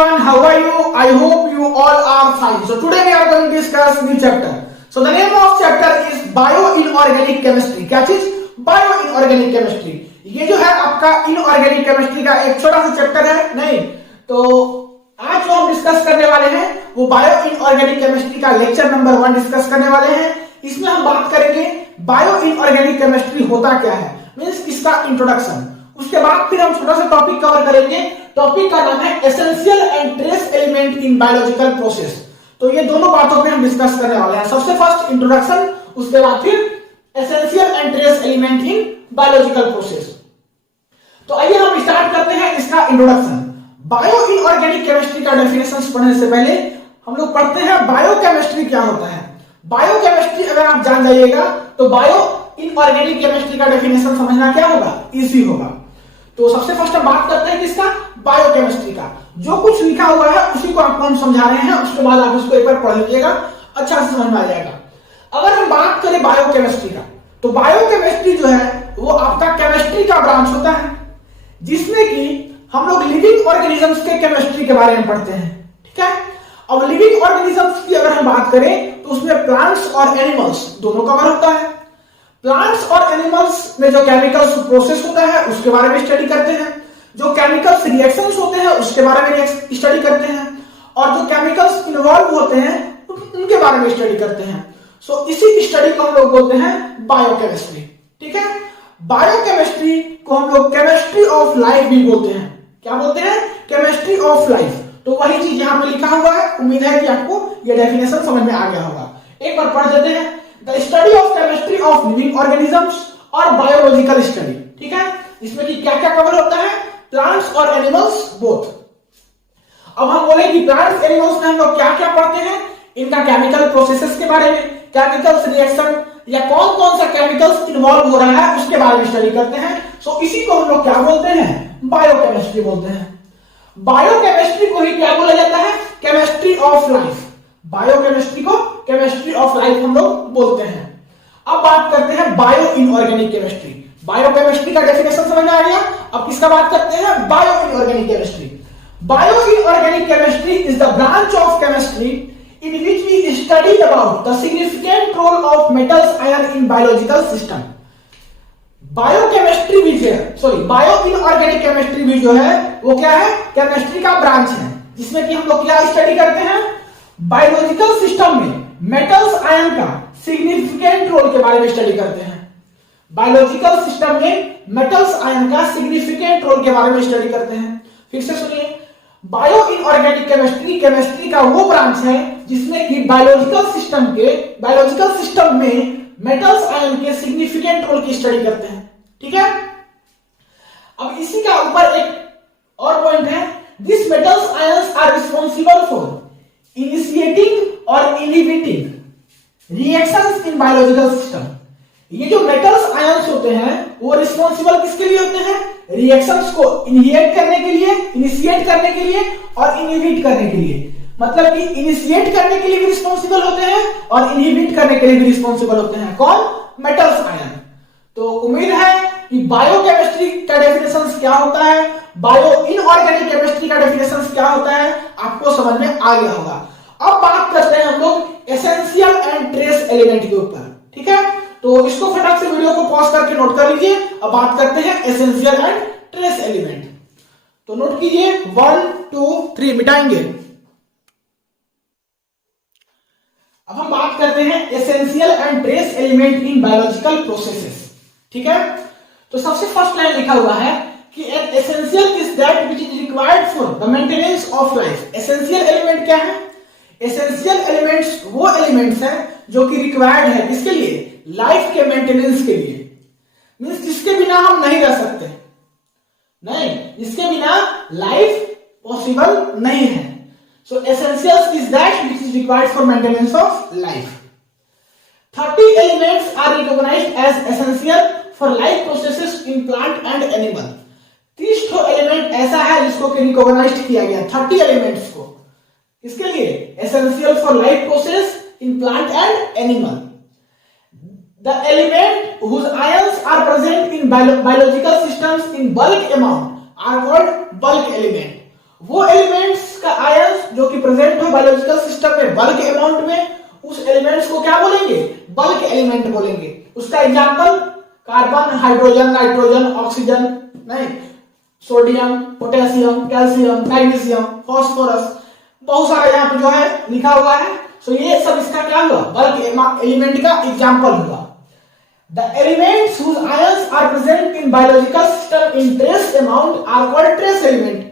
everyone, how are you? I hope you all are fine. So today we are going to discuss new chapter. So the name of chapter is Bio-inorganic Chemistry. क्या चीज? Bio-inorganic Chemistry. ये जो है आपका inorganic chemistry का एक छोटा सा चैप्टर है, नहीं तो आज जो हम डिस्कस करने वाले हैं वो बायो इनऑर्गेनिक केमिस्ट्री का लेक्चर नंबर 1 डिस्कस करने वाले हैं। इसमें हम बात करेंगे बायो इनऑर्गेनिक केमिस्ट्री होता क्या है, मींस इसका इंट्रोडक्शन। उसके बाद फिर हम छोटा सा टॉपिक कवर करेंगे। टॉपिक का नाम है essential and trace element in biological process. तो ये दोनों बातों पे हम डिस्कस करने वाले हैं। सबसे फर्स्ट इंट्रोडक्शन, उसके बाद फिर essential and trace element in biological process. तो आइए हम स्टार्ट करते हैं इसका इंट्रोडक्शन। बायो इनऑर्गेनिक केमिस्ट्री का डेफिनेशन पढ़ने से पहले हम लोग पढ़ते हैं बायोकेमिस्ट्री क्या होता है। बायोकेमिस्ट्री अगर आप जान जाइएगा तो बायो इनऑर्गेनिक केमिस्ट्री का डेफिनेशन समझना क्या होगा, इजी होगा। तो सबसे फर्स्ट हम बात करते हैं किसका, बायोकेमिस्ट्री का। जो कुछ लिखा हुआ है उसी को आपको हम समझा रहे हैं, उसके बाद आप उसको एक बार पढ़ लीजिएगा, अच्छा से समझ में आ जाएगा। अगर हम बात करें बायोकेमिस्ट्री का, तो बायोकेमिस्ट्री जो है वो आपका केमिस्ट्री का ब्रांच होता है, जिसमें कि हम लोग लिविंग ऑर्गेनिजम्स के केमिस्ट्री के बारे में पढ़ते हैं। ठीक है, अब लिविंग ऑर्गेनिजम्स की अगर हम बात करें तो उसमें प्लांट्स और एनिमल्स दोनों कवर होता है। प्लांट्स और एनिमल्स में जो केमिकल्स प्रोसेस होता है उसके बारे में स्टडी करते हैं, जो केमिकल्स रिएक्शंस होते हैं उसके बारे में स्टडी करते हैं, और जो केमिकल्स इन्वॉल्व होते हैं उनके बारे में स्टडी करते हैं। सो इसी स्टडी को हम लोग बोलते हैं बायोकेमिस्ट्री। ठीक है, बायोकेमिस्ट्री को हम लोग केमिस्ट्री ऑफ लाइफ भी बोलते हैं। क्या बोलते हैं? Chemistry of life. तो वही चीज यहां पे लिखा हुआ है, उम्मीद है कि आपको यह डेफिनेशन समझ में आ गया होगा। एक बार पढ़ देते हैं, the study of chemistry of living organisms और बायोलॉजिकल स्टडी। ठीक है, इसमें कि क्या क्या कवर होता है, प्लांट्स और एनिमल्स बोथ। अब हम बोले कि प्लांट्स एनिमल्स में हम लोग क्या क्या पढ़ते हैं, इनका केमिकल प्रोसेसेस के बारे में, केमिकल्स रिएक्शन या कौन कौन सा केमिकल्स इन्वॉल्व हो रहा है उसके बारे में स्टडी करते हैं। सो इसी को हम लोग क्या बोलते हैं, बायोकेमिस्ट्री बोलते हैं। बायोकेमिस्ट्री को ही क्या बोला जाता है, केमिस्ट्री ऑफ लाइफ। बायोकेमिस्ट्री को केमिस्ट्री ऑफ लाइफ हम लोग बोलते हैं। अब बात करते हैं बायो इनऑर्गेनिक केमिस्ट्री। बायोकेमिस्ट्री का डेफिनेशन समझ में आ गया। अब किसका बात करते हैं, bio inorganic chemistry. Bio inorganic chemistry is the branch of chemistry in which we study about the significant role of metals ion in biological system. Biochemistry भी है, सॉरी बायो इनऑर्गेनिक केमिस्ट्री भी जो है वो क्या है, केमिस्ट्री का branch है, जिसमें कि हम लोग क्या स्टडी करते हैं, बायोलॉजिकल सिस्टम में मेटल्स आयन का सिग्निफिकेंट रोल के बारे में स्टडी करते हैं। बायोलॉजिकल सिस्टम में मेटल्स आयन का सिग्निफिकेंट रोल के बारे में स्टडी करते हैं। फिर से सुनिए, बायो इनऑर्गेनिक केमिस्ट्री केमिस्ट्री का वो ब्रांच है जिसमें कि बायोलॉजिकल सिस्टम में मेटल्स आयन के सिग्निफिकेंट रोल की स्टडी करते हैं। ठीक है, अब इसी का ऊपर एक और पॉइंट है, this metals ions are responsible for initiating और inhibiting reactions in biological system. ये जो मेटल्स आयंस होते हैं वो रिस्पांसिबल किसके लिए होते हैं, रिएक्शंस को इनिशिएट करने के लिए और इनहिबिट करने के लिए। मतलब कि इनिशिएट करने के लिए भी रिस्पांसिबल होते हैं और इनहिबिट करने के लिए भी रिस्पांसिबल होते हैं। कौन? Metals ion. तो उम्मीद है कि बायोकेमिस्ट्री का डेफिनेशन क्या होता है, बायो इनऑर्गेनिक केमिस्ट्री का डेफिनेशन क्या होता है, आपको समझ में आ गया होगा। अब बात करते हैं हम लोग एसेंशियल एंड ट्रेस एलिमेंट के ऊपर। ठीक है, तो इसको फटाक से वीडियो को पॉज करके नोट कर लीजिए। अब बात करते हैं एसेंशियल एंड ट्रेस एलिमेंट। तो नोट कीजिए, 1 2 3 मिटाएंगे। अब हम बात करते हैं essential and trace element in biological processes. ठीक है, तो सबसे फर्स्ट लाइन लिखा हुआ है कि an essential is that which is required for the maintenance of life. Essential element क्या है? एसेंशियल एलिमेंट्स वो एलिमेंट्स हैं जो कि रिक्वायर्ड है किसके लिए, लाइफ के मेंटेनेंस के लिए। मींस जिसके बिना हम नहीं रह सकते, नहीं, जिसके बिना लाइफ पॉसिबल नहीं है। So essentials is that which is required for maintenance of life. 30 elements are recognised as essential for life processes in plant and animal. 30 element ऐसा है जिसको कि रिकॉग्नाइज्ड किया गया, 30 एलिमेंट्स को, किसके लिए, essential for life process in plant and animal. The element whose ions are present in biological systems in bulk amount are called bulk element. वो एलिमेंट्स का आयंस जो कि प्रेजेंट हो बायोलॉजिकल सिस्टम में बल्क अमाउंट में, उस elements को क्या बोलेंगे? बल्क एलिमेंट बोलेंगे। उसका example carbon, hydrogen, nitrogen, oxygen, नहीं, sodium, potassium, calcium, magnesium, phosphorus, बहुत सारा यहाँ पे जो है लिखा हुआ है। सो ये सब इसका क्या हुआ? बल्क एलिमेंट का एग्जांपल हुआ। The elements whose ions are present in biological system in trace amount are called trace element.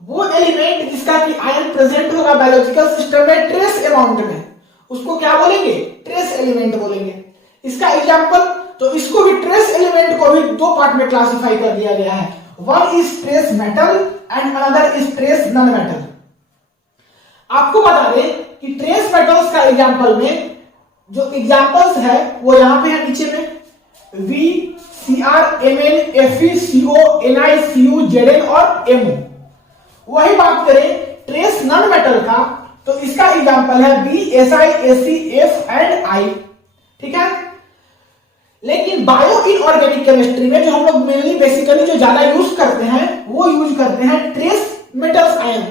वो एलिमेंट जिसका कि आयन प्रेजेंट होगा बायोलॉजिकल सिस्टम में ट्रेस अमाउंट में, उसको क्या बोलेंगे? ट्रेस एलिमेंट बोलेंगे। इसका एग्जांपल, तो इसको भी ट्रेस एलिमेंट को भी दो पार्ट में क्लासिफाई कर दिया गया है। One is trace metal and another is trace non metal. आपको बता दें कि ट्रेस मेटल्स का एग्जांपल में जो एग्जांपल्स है वो यहां पे है नीचे में, we, Cr, Mn, Fe, Co, Ni, Cu, Zn और Mo। वही बात करें ट्रेस नॉन मेटल का, तो इसका एग्जांपल है B, Si, Ac, F and I। ठीक है। लेकिन बायो इनऑर्गेनिक केमिस्ट्री में जो हम लोग मेनली बेसिकली जो ज्यादा यूज करते हैं वो यूज करते हैं ट्रेस मेटल्स आयन।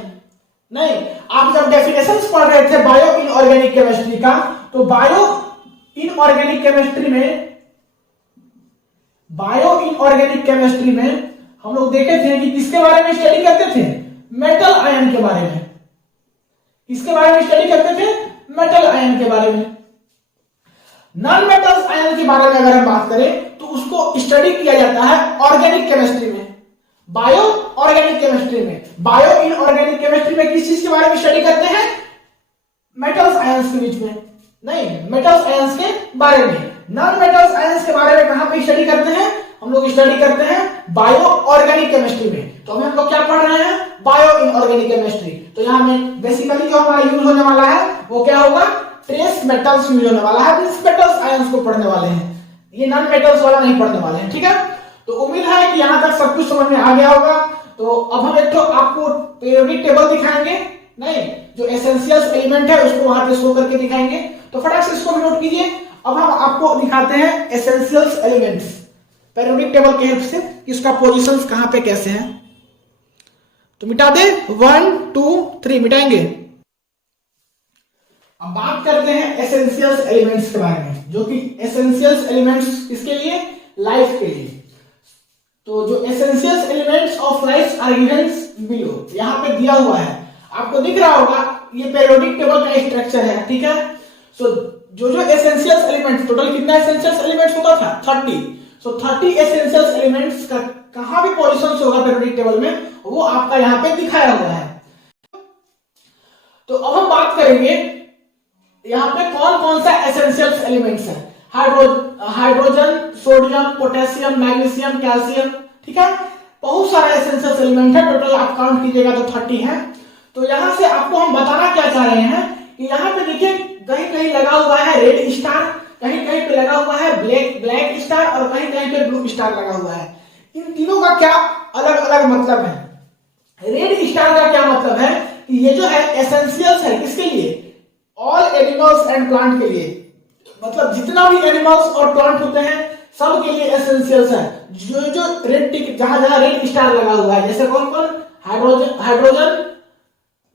नहीं, आप जब डेफिनेशंस पढ़ रहे थे बायो इनऑर्गेनिक केमिस्ट्री का, तो बायो इनऑर्गेनिक केमिस्ट्री में हम लोग देखे थे कि किसके बारे में स्टडी करते थे? मेटल आयन के बारे में। किसके बारे में स्टडी करते थे? मेटल आयन के बारे में। नॉन मेटल्स आयन के बारे में अगर हम बात करें तो उसको स्टडी किया जाता है ऑर्गेनिक केमिस्ट्री में, बायो ऑर्गेनिक केमिस्ट्री में। बायो इनऑर्गेनिक केमिस्ट्री में किस चीज के बारे में स्टडी करते हैं? मेटल्स आयंस के बीच में, नहीं, मेटल्स आयंस के बारे में। नॉन मेटल्स आयंस के बारे में कहां पे स्टडी करते हैं? हम लोग स्टडी करते हैं बायो ऑर्गेनिक केमिस्ट्री में। तो हम लोग क्या पढ़ रहे हैं? Bio inorganic chemistry. तो यहां में बेसिकली जो हमारा यूज होने वाला है वो क्या होगा? ट्रेस मेटल्स यूज होने वाला है। इस मेटल्स आयंस को पढ़ने वाले हैं, ये नॉन मेटल्स वाला नहीं पढ़ने वाले हैं। ठीक है। तो उम्मीद है कि यहां तक सब कुछ समझ में आ गया होगा। तो अब हम एक तो आपको पीरियोडिक टेबल दिखाएंगे, नहीं, जो एसेंशियल्स एलिमेंट है उसको वहां पे शो करके दिखाएंगे। तो फटाक से इसको भी नोट कीजिए। अब हम आपको दिखाते हैं एसेंशियल्स एलिमेंट्स पीरियोडिक टेबल की हेल्प से, कि इसका पोजीशंस कहां पे कैसे हैं। तो मिटा दे, 1 2 3 मिटाएंगे। अब बात करते हैं एसेंशियल्स एलिमेंट्स के बारे में, जो कि एसेंशियल्स एलिमेंट्स किसके लिए? लाइफ के लिए। तो जो essentials elements of life are given below, यहां पे दिया हुआ है, आपको दिख रहा होगा, ये पीरियोडिक टेबल का स्ट्रक्चर है। ठीक है। सो जो एसेंशियल्स एलिमेंट्स, टोटल कितना एसेंशियल्स एलिमेंट्स होता था? 30। सो 30 एसेंशियल्स एलिमेंट्स का कहां भी पोजीशन होगा पीरियोडिक टेबल में, वो आपका यहां पे दिखाया हुआ है। तो अब हम बात करेंगे यहां पे कौन कौन सा एसेंशियल्स एलिमेंट्स है। Hydrogen, sodium, potassium, magnesium, calcium. ठीक है। बहुत सारा एसेंशियल्स एलिमेंट है, टोटल आप काउंट कीजिएगा तो 30 है। तो यहां से आपको हम बताना क्या चाह रहे हैं कि यहां पे देखिए कहीं कहीं लगा हुआ है रेड स्टार, कहीं कहीं पे लगा हुआ है ब्लैक स्टार और कहीं कहीं पे ब्लू स्टार लगा हुआ है। इन तीनों का क्या अलग अलग मतलब है? रेड स्टार का क्या मतलब है कि ये जो है एसेंशियल्स है किसके लिए? ऑल एनिमल्स एंड प्लांट के लिए। मतलब जितना भी एनिमल्स और प्लांट होते हैं सब के लिए एसेंशियल्स है। जो रेड टिक, जहां जहां रेड स्टार लगा हुआ है, जैसे कौन कौन? हाइड्रोजन,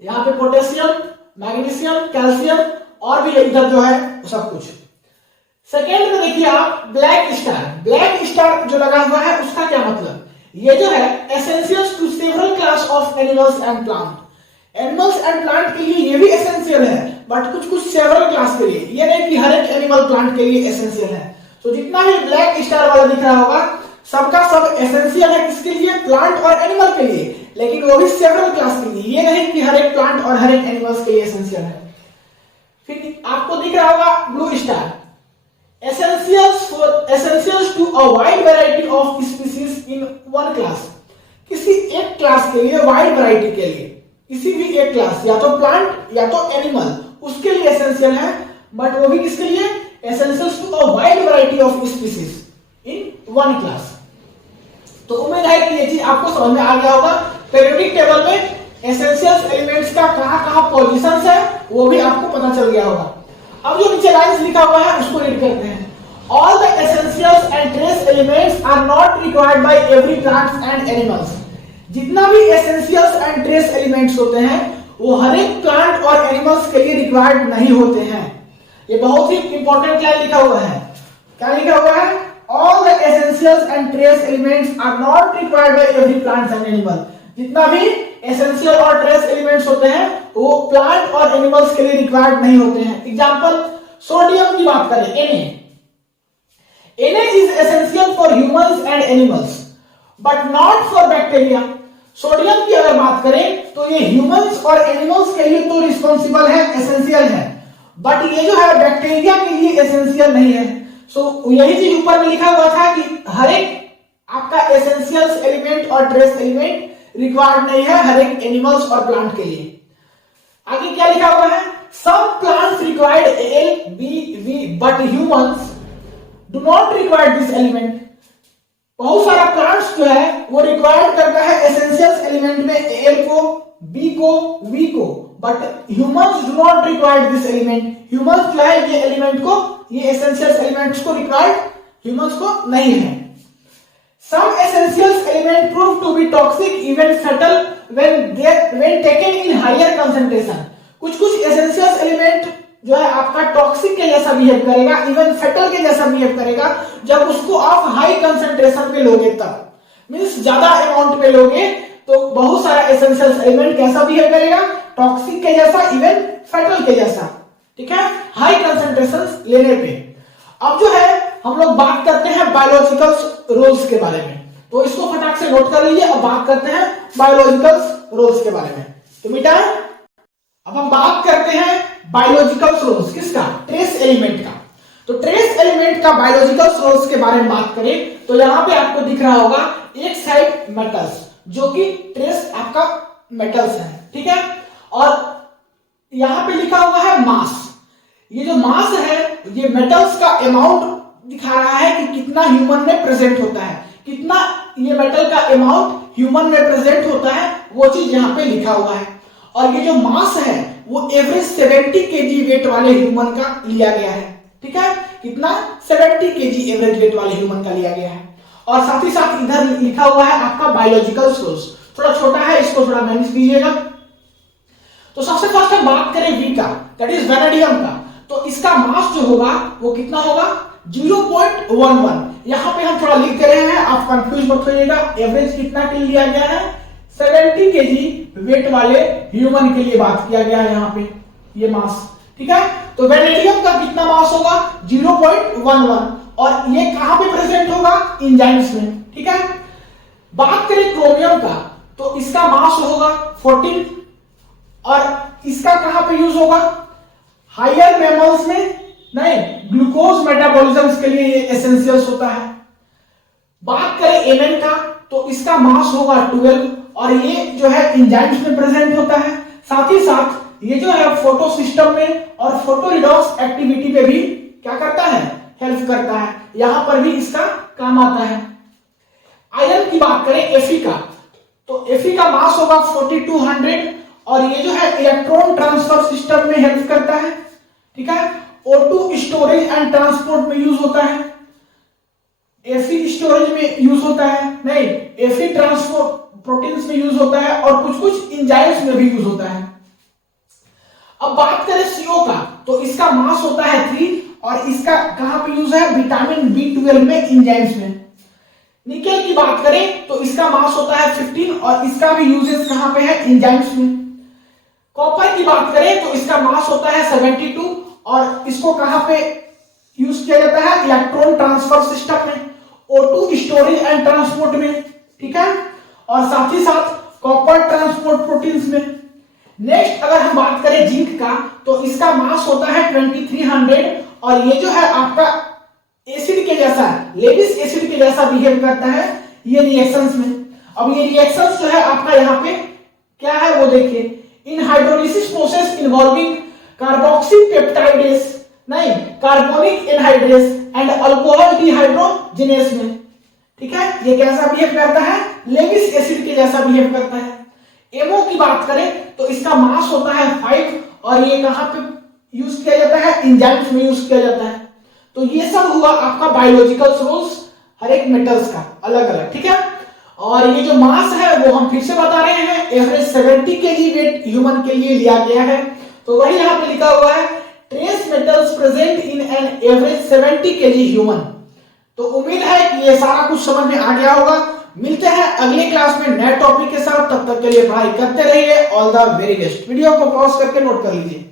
यहाँ पे पोटेशियम, मैग्नीशियम, कैल्शियम और भी इधर जो है सब कुछ। सेकेंड में देखिए आप ब्लैक स्टार जो लगा हुआ है उसका क्या मतलब? ये जो है essentials to several class of animals and plant. Animals and plant के लिए ये भी एसेंशियल है, बट कुछ सेवरल क्लास के लिए, ये नहीं कि हर एक एनिमल प्लांट के लिए एसेंशियल है। तो जितना भी ब्लैक स्टार वाला दिख रहा होगा सबका सब एसेंशियल है किसके लिए? प्लांट और एनिमल के लिए, लेकिन वो भी सेवरल क्लास के लिए, ये नहीं कि हर एक प्लांट और हर एक एनिमल्स के लिए एसेंशियल है। फिर आपको दिख रहा होगा blue star, essentials to a wide variety of species in one class. किसी एक क्लास के लिए, वाइड वैरायटी के लिए, किसी भी एक क्लास, या तो प्लांट या तो एनिमल, उसके लिए एसेंशियल है, बट वो भी किसके लिए? Essentials to a wide variety of species in one class. तो उम्मीद है कि ये चीज आपको समझ में आ गया होगा। पीरियोडिक टेबल में एसेंशियल्स एलिमेंट्स का कहां पोजीशंस है वो भी आपको पता चल गया होगा। अब जो नीचे लाइंस लिखा हुआ है उसको रीड करते हैं। All the essentials and trace elements are not required by every plants and animals. जितना भी एसेंशियल्स एंड ट्रेस एलिमेंट्स होते हैं वो हर एक प्लांट और एनिमल्स के लिए रिक्वायर्ड नहीं होते हैं। ये बहुत ही इंपॉर्टेंट लाइन लिखा हुआ है। क्या लिखा हुआ है? All the essentials and trace elements are not required by every plant and animal. जितना भी एसेंशियल और ट्रेस एलिमेंट्स होते हैं वो प्लांट और एनिमल्स के लिए रिक्वायर्ड नहीं होते हैं। एग्जांपल, सोडियम की बात करें, Na is essential for humans and animals but not for bacteria। Sodium की अगर बात करें तो ये ह्यूमंस और एनिमल्स के लिए तो रिस्पॉन्सिबल है, एसेंशियल है, बट ये जो है बैक्टीरिया के लिए एसेंशियल नहीं है। सो यही चीज ऊपर में लिखा हुआ था कि हर एक आपका एसेंशियल्स एलिमेंट और ट्रेस एलिमेंट रिक्वायर्ड नहीं है हर एक एनिमल्स और प्लांट के लिए। आगे क्या लिखा हुआ है? Some plants required L B V but humans do not require this element. बहुत सारा प्लांट्स जो है वो रिक्वायर्ड करता है एसेंशियल्स एलिमेंट में एल को, बी को, वी को, but humans do not require this element. Humans जो है ये एलिमेंट को, ये एसेंशियल्स एलिमेंट्स को रिक्वायर्ड ह्यूमंस को नहीं है। Some essentials element prove to be toxic even fatal when taken in higher concentration। कुछ essentials element जो है आपका टॉक्सिक के जैसा बिहेव करेगा, इवन फेटल के जैसा बिहेव करेगा जब उसको आप हाई कंसंट्रेशन पे लोगे तब, मींस ज्यादा अमाउंट पे लोगे तो बहुत सारा एसेंशियल्स एलिमेंट कैसा बिहेव करेगा? टॉक्सिक के जैसा, इवन फेटल के जैसा। ठीक है, हाई कंसंट्रेशन लेने पे। अब जो है हम लोग बात करते हैं बायोलॉजिकल रोल्स के बारे में, तो इसको फटाक से नोट कर लीजिए। अब बात करते हैं बायोलॉजिकल रोल्स के बारे में। तो बेटा अब हम बात करते हैं बायोलॉजिकल रोल्स किसका? ट्रेस एलिमेंट का। तो ट्रेस एलिमेंट का बायोलॉजिकल रोल्स के बारे में बात करें तो यहां पे आपको दिख रहा होगा एक साइड मेटल्स, जो कि ट्रेस आपका मेटल्स है। ठीक है, और यहां पे लिखा हुआ है मास। ये जो मास है ये मेटल्स का अमाउंट दिखा रहा है कि कितना ह्यूमन में प्रेजेंट होता है, कितना ये मेटल का अमाउंट ह्यूमन में प्रेजेंट होता है, वो चीज यहां पे लिखा हुआ है। और ये जो मास है वो एवरेज 70 केजी वेट वाले ह्यूमन का लिया गया है। ठीक है, कितना? 70 केजी एवरेज वेट वाले ह्यूमन का लिया गया है। और साथ ही साथ इधर लिखा हुआ है आपका बायोलॉजिकल सोर्स, थोड़ा छोटा है, इसको थोड़ा मैनेज कीजिएगा। तो सबसे फर्स्ट हम बात करें वी का, दैट इज वेनेडियम का। तो इसका मास जो होगा वो कितना होगा? 0.11। यहां पे हम थोड़ा लिख दे रहे हैं, आप कंफ्यूज मत होइएगा। एवरेज कितना के लिए लिया गया है? 70 केजी वेट वाले ह्यूमन के लिए बात किया गया है यहां पे ये मास। ठीक है, तो वेनेडियम का कितना मास होगा? 0.11। और ये कहां पे प्रेजेंट होगा? एंजाइम्स में। ठीक है, बात करें क्रोमियम का तो इसका मास होगा 14 और इसका कहां पे यूज होगा? हायर मैमल्स में नहीं, ग्लूकोज मेटाबॉलिज्म के लिए ये एसेंशियल्स होता है। बात करें एमएन का तो इसका मास होगा 12 और ये जो है एंजाइम्स में प्रेजेंट होता है। साथ ही साथ ये जो है फोटो सिस्टम में और फोटो रिडॉक्स एक्टिविटी में भी क्या करता है? हेल्प करता है, यहां पर भी इसका काम आता है। आयरन की बात करें एफी का तो एफी का मास होगा 4200 और ये जो है इलेक्ट्रॉन ट्रांसफर सिस्टम में हेल्प करता है। ठीक है, O2 स्टोरेज एंड ट्रांसपोर्ट में यूज होता है, एफी स्टोरेज में यूज होता है, नहीं एफी ट्रांसपोर्ट प्रोटीन्स में यूज होता है और कुछ कुछ एंजाइम्स में भी यूज होता है। अब बात करें CO का तो इसका मास होता है 3 और इसका कहां पे यूज है? विटामिन B12 में, एंजाइम्स में। निकेल की बात करें तो इसका मास होता है 15 और इसका भी यूजेस कहां पे है? एंजाइम्स में। कॉपर की बात करें तो इसका मास होता है 72 और इसको कहां पे यूज किया जाता है? इलेक्ट्रॉन ट्रांसफर सिस्टम में, O2 स्टोरेज एंड ट्रांसपोर्ट में। ठीक है, और साथ ही साथ कॉपर ट्रांसपोर्ट प्रोटीन्स में। नेक्स्ट अगर हम बात करें जिंक का तो इसका मास होता है 2300 और ये जो है आपका एसिड के जैसा, लेविस एसिड के जैसा बिहेव करता है ये रिएक्शंस में। अब ये रिएक्शंस जो है आपका यहाँ पे क्या है वो देखिए, in hydrolysis process involving carboxypeptidase, नहीं carbonic anhydrase and alcohol dehydrogenase में। ठीक है, ये कैसा बिहेव करता है? लेविस एसिड के जैसा बिहेव करता है। एमओ की बात करें तो इसका मास होता है 5 और ये कहां पे यूज किया जाता है? एंजाइम्स में यूज किया जाता है। तो ये सब हुआ आपका बायोलॉजिकल रोल्स हर एक मेटल्स का अलग अलग। ठीक है, और ये जो मास है वो हम फिर से बता रहे हैं, एवरेज 70 केजी वेट ह्यूमन के लिए लिया गया है। तो वही यहाँ पे लिखा हुआ है, trace metals present in an average 70 KG human. तो उम्मीद है कि ये सारा कुछ समझ में आ गया होगा। मिलते हैं अगले क्लास में नए टॉपिक के साथ, तब तक के लिए पढ़ाई करते रहिए। All the very best. Video को पॉज करके नोट कर लीजिए।